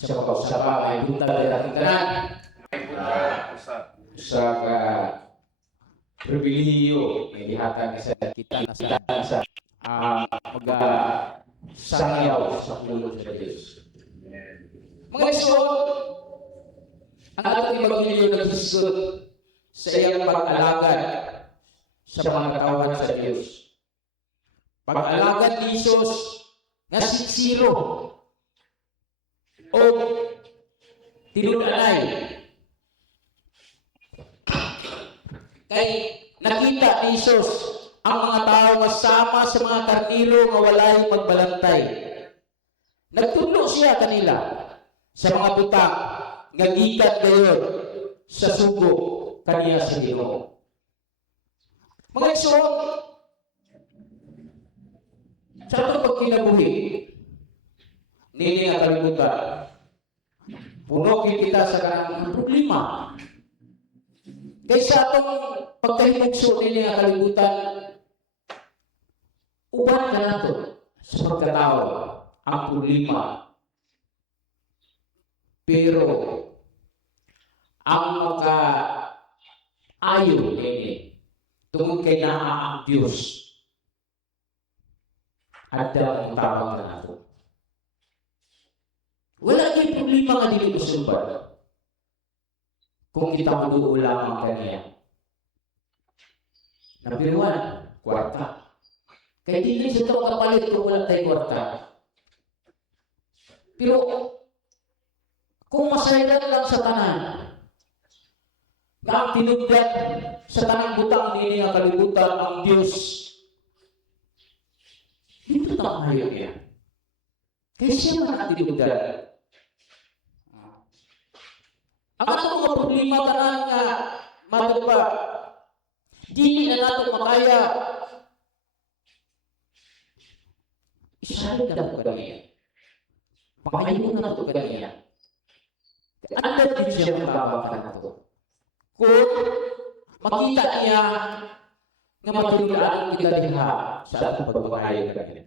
sa makausapa may buntag sa ating tanan. Sa pribilihiyo may lihatag sa kita na sa sangyaw sa pulong sa Diyos. Mga isod, ang ating Ebanghelyo nagsusod sa iyang pag-alagad sa mga katawan sa Diyos. Pag-alagad ni Jesus nga siksiro o tinudanay kay nakita ni Jesus ang mga tao nga sama sa mga karniro nga walay magbalantay. Nagtudlo siya kanila sa mga butang nga gikan gayon sa sugo kaniya sa Ginoo. Mga isod, sa ito pagkinabuhi, nini nga kalimutan, puno kita sa kanang problema. Kaysa itong pagkahimugso nini nga kalimutan, uban ka na ito sa pagkatao ang problema. Pero, ang maka-ayo nini, tungkol kay naa ang Diyos, at ang tawag na nato. Wala kayong problema nga dili usumbad kung kita maduo lamang kaniya. Napiruan, kwarta. Kaya dili sa ito kapalit kung wala tayo kwarta. Pero, kung masayran lang sa tanan, na ang tinugdat sa tanang butang nini nga kalibutan ang Diyos, dito tayo niya. Kaya siya man ang tinugdat. Ang atong mga problema tanan nga matupa, dili na nato makaya. Isalig na ito kaniya. Pakayon na ito kaniya. Ano din siya matabang ka na ito? Kung makita niya nga matulaan kita diha sa atong pagpapakayon na kaniya.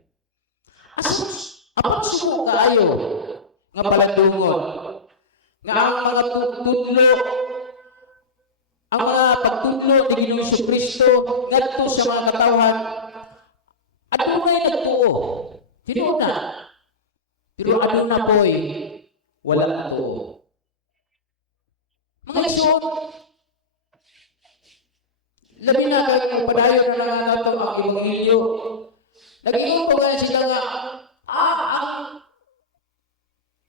Apang sumo kaayo nga palandungon nga ang mga tutudlo, ang mga pagtudlo ni Ginoong Jesucristo ngadto sa mga katawan adunay nagtuo. Tinuod na. Pero ano na po'y wala na tuo. Mga isod, labi na kayong padayon na nato ang Ebanghelyo. Nag-iong ko kaya sila nga,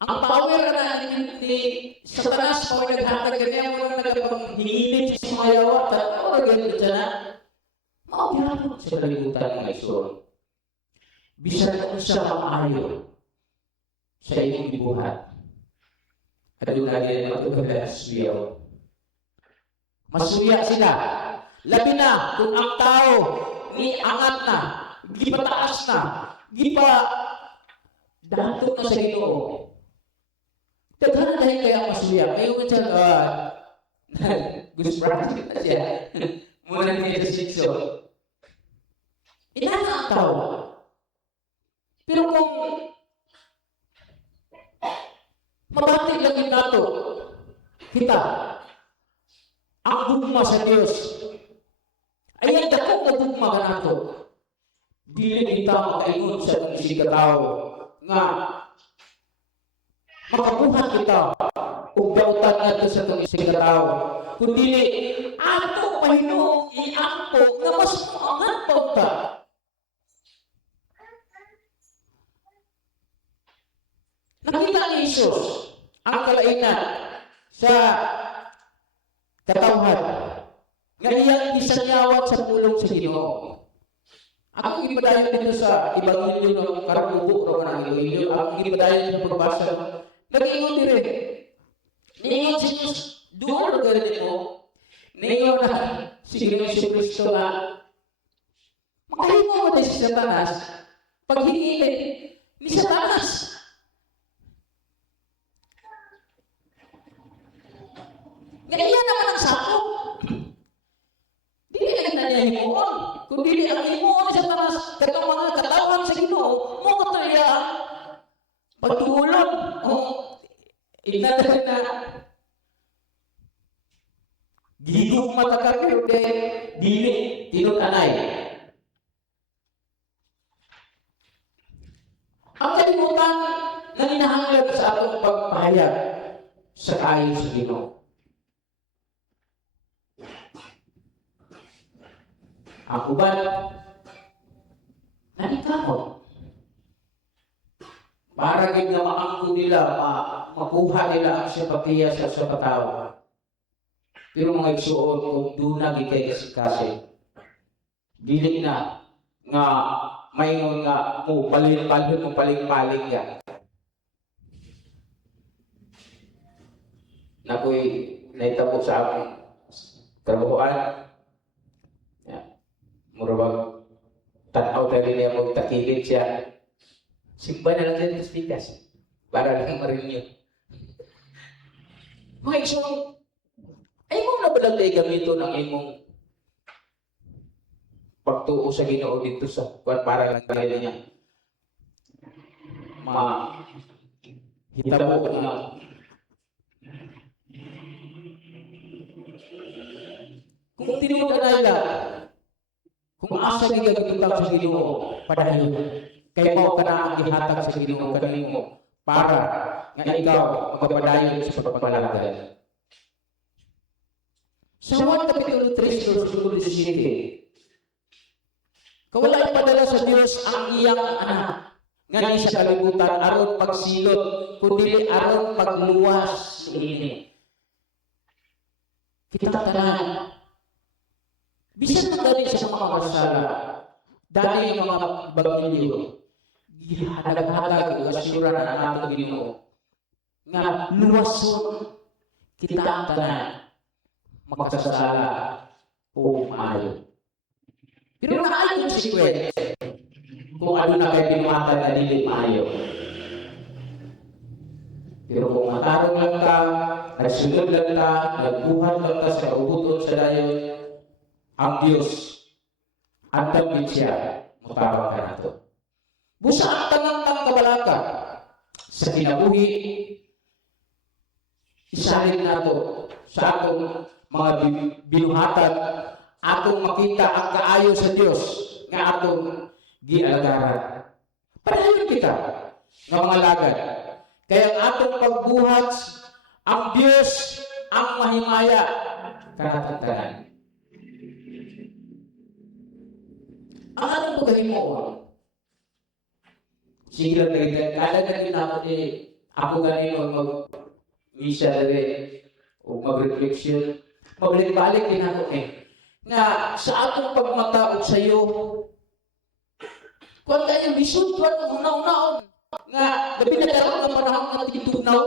ang power na ni Satanas, power naghatag ganyan mo na nagpanghinilip sa mga yawat, at ano ganyan dyan na? Maugyan sa kalimutan mga isod. Bisan kung sa maayo sa iyong gibuhat. At doon na din ang matugad suyaw. Masuya sila. Labi na kung ang tao ni angat na, gipataas na, gipa dato na sa Ginoo. Taghan dahil kaya masuya. Ngayon siya gusto practice na siya. Muna niya sa sikso. Inana ang tao. Pero kung mabatik lang yung nato, kita, ang gugma sa Diyos, ay ang dakong na gugma ka nato. Dili kita makaingon sa itong isikataw nga makabuhat kita kung dautan nato sa itong isikataw. Kung dili, ato Panginoong iampo nga mas maangat pa ta. Nakita ni Jesus ang kalainan sa katawhan nga iyang isanyawat sa pulong sa Ginoo. Ako gipadayon dito sa Ebanghelyo ng karabubo ro nga Ebanghelyo, ako gipadayon sa pagbasa. Nag-ingon dire. Ningon si Jesus, duol ro gani mo. Ningon na si Ginoong Jesucristo nga makahingo mo tayo si Satanas. Paghingin ni Satanas. Kaya naman ang sakop. Dili na niya himuon. Kung dili ang himuon sa tanas, katong mga katawan sa Ginoo, mo ko tayo pagtulog. Kinadali na gigugma ka pero dili tinut-anay. Ang kalimutan na hinahanglan sa atong pagpahayag sa kaayos sa Ginoo. Ang uban nanikamot. Para gid nga maangko nila, makuha nila ang simpatiya sa katao. Pero mga igsuon kung duna gid kay kasi dili na nga may nga mo balhin mo paling-paling ya. Nakoy naitabo sa akong trabahoan. Murabag tanaw dali niya mo takilid siya. Simba na lang dyan sa spikas para lang ma-renew. Mga igsoon, ay mo na ba lang tayo gamito ng imong pagtuo sa Ginoo dito sa para lang tayo niya hitabo na kung tinuod nila kung asa gigagitang sa Ginoo padayon kay mo kana ang gihatag sa Ginoo kanimo para nga ikaw magpadayon sa pagpalagad. Sa Juan Kapitulo 3, versículo 17, kawalay padala sa Dios ang iyang anak ngani sa kalibutan aron pagsilot kundi aron pagluwas niini. Kita tanan bisan magdali sa mga kasala dali ang mga bagilyo gihatag-hatag asura na nato Ginoo nga luwason kita ang tanan makasasala o maayo. Pero naayon si Kwet kung ano na kay pinumatan na dili maayo. Pero kung matarong lang ka, nagsunod lang ka, nagbuhat lang ka sa kaubuton sa dayon, ang Diyos ang tambit siya mutawag ka na ito. Busa ang tangang kabalaka sa kinabuhi, isahin na ito sa atong mga binuhatan, atong makita ang kaayo sa Diyos nga atong gialagaran. Padayon kita nga mga lagad. Kaya ang atong pagbuhat, ang Diyos ang mahimaya kanatagtanan. Ang atong pagkahimuon, sige lang nagiging, kala na ginamit ako ganito mag-misa na rin, o mag-reflection, magbalik-balik din ako nga sa atong pagmataog sa iyo, kung kayo bisudwan ng una-unaon, nga gabi na dapat ng panahon na titunaw,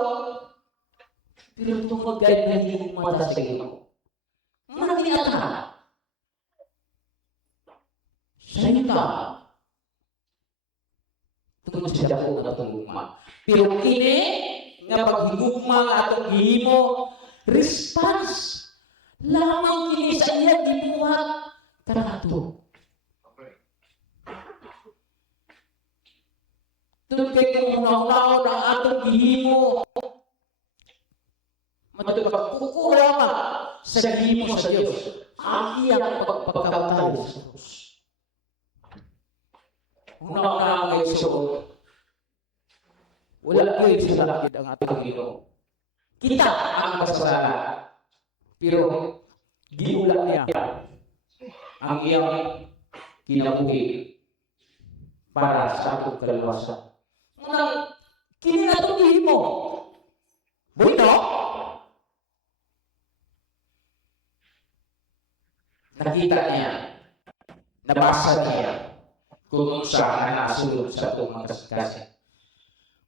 pero itong mag-guide na hindi mata sa iyo. Mga kinatahan, sa iyo ka, tungkol sa dako na itong gugma. Pero kini, nga paghigugma nga atong gihimo, response lamang kini sa iya gibuhat kanato. Tungkol kay kung una-unaon ang atong gihimo, matupagkukurama sa gihimo sa Diyos. Ang iyang pagkakatayo sa Diyos. Una-unaon kayo suot. Wala kayo sa lakid ang atong Ginoo. Kita ang masasala. Pero giula niya ang iyang kinabuhi para sa atong kaluwasan. Nang kini natong gihimo. Bueno. Nakita niya, nabasa niya kung saan nasulod sa itong mga kasikasin.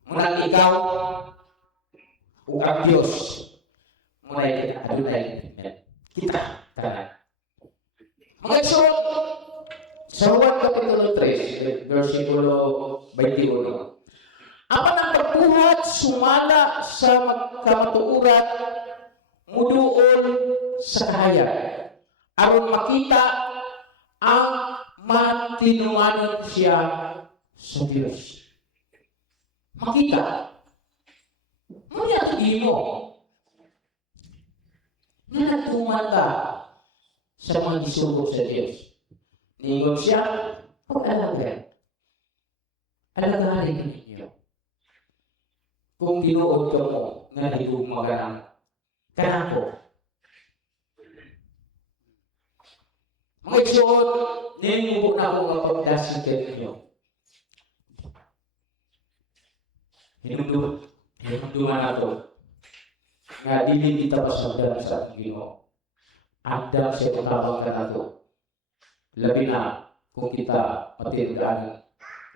Munang ikaw o ang Diyos mulai adunay kita tanan. Mga igsoon, sa Juan Kapitulo 3, versikulo 21, apan ang pagbuhat sumala sa kamatuoran muduol sa kahayag aron makita ang matinumanon siya sa Diyos. Makita. Ngunit imo, nga nagtuman ka sa mga gisugo sa Diyos. Ningon siya, pag-alagan. Alagarin ninyo. Kung tinuod ka mo, nga nahigugma ka ng kanako. Mga igsoon, ninyo po na ako nga pagdasin kayo ninyo. Hinumduman na ito. Nga dili kita pasagdan sa Ginoo. Andam sa katabang ka na ito. Labi na kung kita matindaan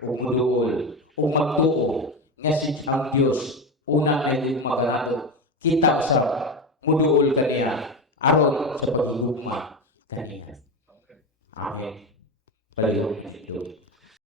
o muduol o magtuo nga si ang Diyos una na yung maganato. Kita sa muduol kaniya aron sa paghihugma kaniya. Amen. Palihog na ito.